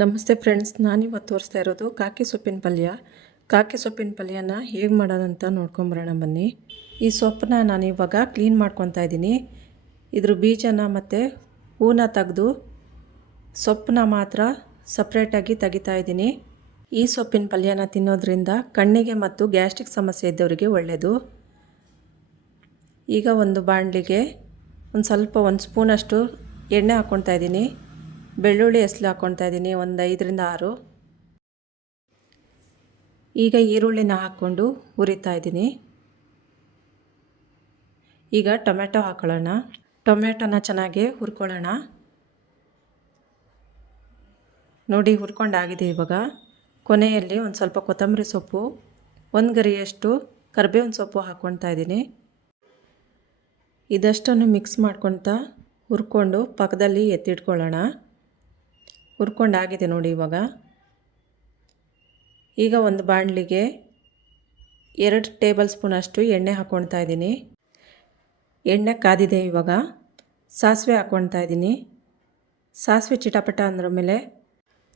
ನಮಸ್ತೆ ಫ್ರೆಂಡ್ಸ್, ನಾನಿವತ್ತು ತೋರಿಸ್ತಾ ಇರೋದು ಕಾಕಿ ಸೊಪ್ಪಿನ ಪಲ್ಯ. ಕಾಕಿ ಸೊಪ್ಪಿನ ಪಲ್ಯನ ಹೇಗೆ ಮಾಡೋದಂತ ನೋಡ್ಕೊಂಬರೋಣ ಬನ್ನಿ. ಈ ಸೊಪ್ಪನ್ನ ನಾನು ಇವಾಗ ಕ್ಲೀನ್ ಮಾಡ್ಕೊತಾ ಇದ್ದೀನಿ. ಇದ್ರ ಬೀಜನ ಮತ್ತು ಹೂನ ತೆಗೆದು ಸೊಪ್ಪನ್ನ ಮಾತ್ರ ಸಪ್ರೇಟಾಗಿ ತೆಗಿತಾ ಇದ್ದೀನಿ. ಈ ಸೊಪ್ಪಿನ ಪಲ್ಯನ ತಿನ್ನೋದ್ರಿಂದ ಕಣ್ಣಿಗೆ ಮತ್ತು ಗ್ಯಾಸ್ಟ್ರಿಕ್ ಸಮಸ್ಯೆ ಇದ್ದವರಿಗೆ ಒಳ್ಳೆಯದು ಈಗ ಒಂದು ಬಾಣಲಿಗೆ ಒಂದು ಸ್ವಲ್ಪ ಒಂದು ಸ್ಪೂನಷ್ಟು ಎಣ್ಣೆ ಹಾಕ್ಕೊಳ್ತಾ ಇದ್ದೀನಿ. ಬೆಳ್ಳುಳ್ಳಿ ಹೆಸ್ಲು ಹಾಕ್ಕೊಳ್ತಾ ಇದ್ದೀನಿ, ಒಂದು ಐದರಿಂದ ಆರು. ಈಗ ಈರುಳ್ಳಿನ ಹಾಕ್ಕೊಂಡು ಹುರಿತಾ ಇದ್ದೀನಿ. ಈಗ ಟೊಮೆಟೊ ಹಾಕೊಳ್ಳೋಣ. ಟೊಮೆಟೊನ ಚೆನ್ನಾಗಿ ಹುರ್ಕೊಳ್ಳೋಣ. ನೋಡಿ, ಹುರ್ಕೊಂಡಾಗಿದೆ ಇವಾಗ. ಕೊನೆಯಲ್ಲಿ ಒಂದು ಸ್ವಲ್ಪ ಕೊತ್ತಂಬರಿ ಸೊಪ್ಪು, ಒಂದು ಗರಿಯಷ್ಟು ಕರಿಬೇವಿನ ಸೊಪ್ಪು ಹಾಕ್ಕೊಳ್ತಾ ಇದ್ದೀನಿ. ಇದಷ್ಟನ್ನು ಮಿಕ್ಸ್ ಮಾಡ್ಕೊತ ಹುರ್ಕೊಂಡು ಪಕ್ಕದಲ್ಲಿ ಎತ್ತಿಟ್ಕೊಳ್ಳೋಣ. ಹುರ್ಕೊಂಡಾಗಿದೆ ನೋಡಿ ಇವಾಗ. ಈಗ ಒಂದು ಬಾಣಲಿಗೆ ಎರಡು ಟೇಬಲ್ ಸ್ಪೂನಷ್ಟು ಎಣ್ಣೆ ಹಾಕ್ಕೊಳ್ತಾ ಇದ್ದೀನಿ. ಎಣ್ಣೆ ಕಾದಿದೆ ಇವಾಗ. ಸಾಸಿವೆ ಹಾಕ್ಕೊಳ್ತಾ ಇದ್ದೀನಿ. ಸಾಸಿವೆ ಚಿಟಪಟ ಅಂದ್ರ ಮೇಲೆ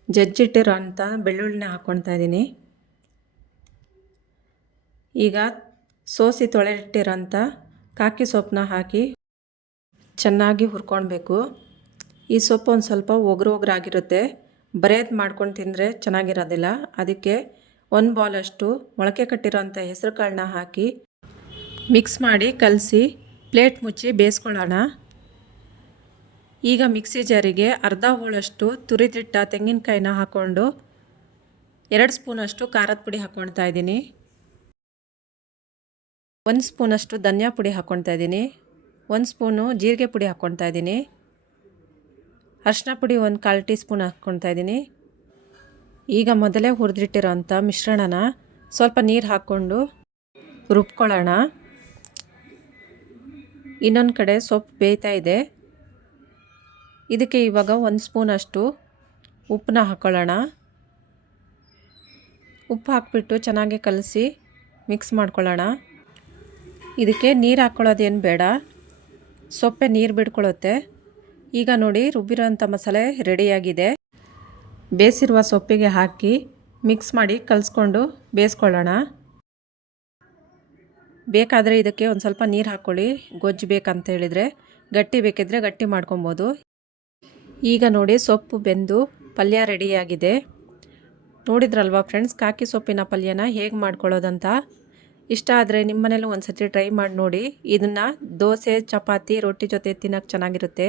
ಜಜ್ಜಿಟ್ಟಿರೋ ಅಂಥ ಬೆಳ್ಳುಳ್ಳಿನ ಹಾಕ್ಕೊಳ್ತಾ ಇದ್ದೀನಿ. ಈಗ ಸೋಸಿ ತೊಳೆಟ್ಟಿರೋಂಥ ಕಾಕಿ ಸೊಪ್ಪನ್ನ ಹಾಕಿ ಚೆನ್ನಾಗಿ ಹುರ್ಕೊಳ್ಬೇಕು ಈ ಸೊಪ್ಪು ಒಂದು ಸ್ವಲ್ಪ ಒಗ್ರು ಆಗಿರುತ್ತೆ ಬರೇದು ಮಾಡ್ಕೊಂಡು ತಿಂದರೆ ಚೆನ್ನಾಗಿರೋದಿಲ್ಲ. ಅದಕ್ಕೆ ಒಂದು ಬಾಲಷ್ಟು ಮೊಳಕೆ ಕಟ್ಟಿರೋಂಥ ಹೆಸರು ಕಾಳನ್ನ ಹಾಕಿ ಮಿಕ್ಸ್ ಮಾಡಿ ಕಲಸಿ ಪ್ಲೇಟ್ ಮುಚ್ಚಿ ಬೇಯಿಸ್ಕೊಳ್ಳೋಣ. ಈಗ ಮಿಕ್ಸಿ ಜಾರಿಗೆ ಅರ್ಧ ಹೋಳಷ್ಟು ತುರಿದಿಟ್ಟ ತೆಂಗಿನಕಾಯಿನ ಹಾಕ್ಕೊಂಡು ಎರಡು ಸ್ಪೂನಷ್ಟು ಖಾರದ ಪುಡಿ ಹಾಕ್ಕೊಳ್ತಾ ಇದ್ದೀನಿ. ಒಂದು ಸ್ಪೂನಷ್ಟು ಧನಿಯಾ ಪುಡಿ ಹಾಕ್ಕೊಳ್ತಾ ಇದ್ದೀನಿ. ಒಂದು ಸ್ಪೂನು ಜೀರಿಗೆ ಪುಡಿ ಹಾಕ್ಕೊಳ್ತಾ ಇದ್ದೀನಿ. ಅರ್ಶಿನ ಪುಡಿ ಒಂದು ಕಾಲು ಟೀ ಸ್ಪೂನ್ ಹಾಕ್ಕೊಳ್ತಾ ಇದ್ದೀನಿ. ಈಗ ಮೊದಲೇ ಹುರಿದಿಟ್ಟಿರೋಂಥ ಮಿಶ್ರಣನ ಸ್ವಲ್ಪ ನೀರು ಹಾಕ್ಕೊಂಡು ರುಬ್ಕೊಳ್ಳೋಣ. ಇನ್ನೊಂದು ಕಡೆ ಸೊಪ್ಪು ಬೇಯ್ತಾ ಇದೆ. ಇದಕ್ಕೆ ಇವಾಗ ಒಂದು ಸ್ಪೂನಷ್ಟು ಉಪ್ಪನ್ನ ಹಾಕ್ಕೊಳ್ಳೋಣ ಉಪ್ಪು ಹಾಕ್ಬಿಟ್ಟು ಚೆನ್ನಾಗಿ ಕಲಸಿ ಮಿಕ್ಸ್ ಮಾಡ್ಕೊಳ್ಳೋಣ. ಇದಕ್ಕೆ ನೀರು ಹಾಕ್ಕೊಳ್ಳೋದೇನು ಬೇಡ. ಸೊಪ್ಪೆ ನೀರು ಬಿಡ್ಕೊಳ್ಳುತ್ತೆ. ಈಗ ನೋಡಿ ರುಬ್ಬಿರೋಂಥ ಮಸಾಲೆ ರೆಡಿಯಾಗಿದೆ. ಬೇಯಿಸಿರುವ ಸೊಪ್ಪಿಗೆ ಹಾಕಿ ಮಿಕ್ಸ್ ಮಾಡಿ ಕಲಿಸ್ಕೊಂಡು ಬೇಯಿಸ್ಕೊಳ್ಳೋಣ. ಬೇಕಾದರೆ ಇದಕ್ಕೆ ಒಂದು ಸ್ವಲ್ಪ ನೀರು ಹಾಕ್ಕೊಳ್ಳಿ, ಗೊಜ್ಜು ಬೇಕಂತ ಹೇಳಿದರೆ. ಗಟ್ಟಿ ಬೇಕಿದ್ರೆ ಗಟ್ಟಿ ಮಾಡ್ಕೊಬೋದು. ಈಗ ನೋಡಿ ಸೊಪ್ಪು ಬೆಂದು ಪಲ್ಯ ರೆಡಿಯಾಗಿದೆ. ನೋಡಿದ್ರಲ್ವಾ ಫ್ರೆಂಡ್ಸ್, ಕಾಕಿ ಸೊಪ್ಪಿನ ಪಲ್ಯನ ಹೇಗೆ ಮಾಡ್ಕೊಳ್ಳೋದಂತ? ಇಷ್ಟ ಆದರೆ ನಿಮ್ಮನೇಲೂ ಒಂದು ಸತಿ ಟ್ರೈ ಮಾಡಿ ನೋಡಿ. ಇದನ್ನು ದೋಸೆ, ಚಪಾತಿ, ರೊಟ್ಟಿ ಜೊತೆ ತಿನ್ನೋಕ್ಕೆ ಚೆನ್ನಾಗಿರುತ್ತೆ.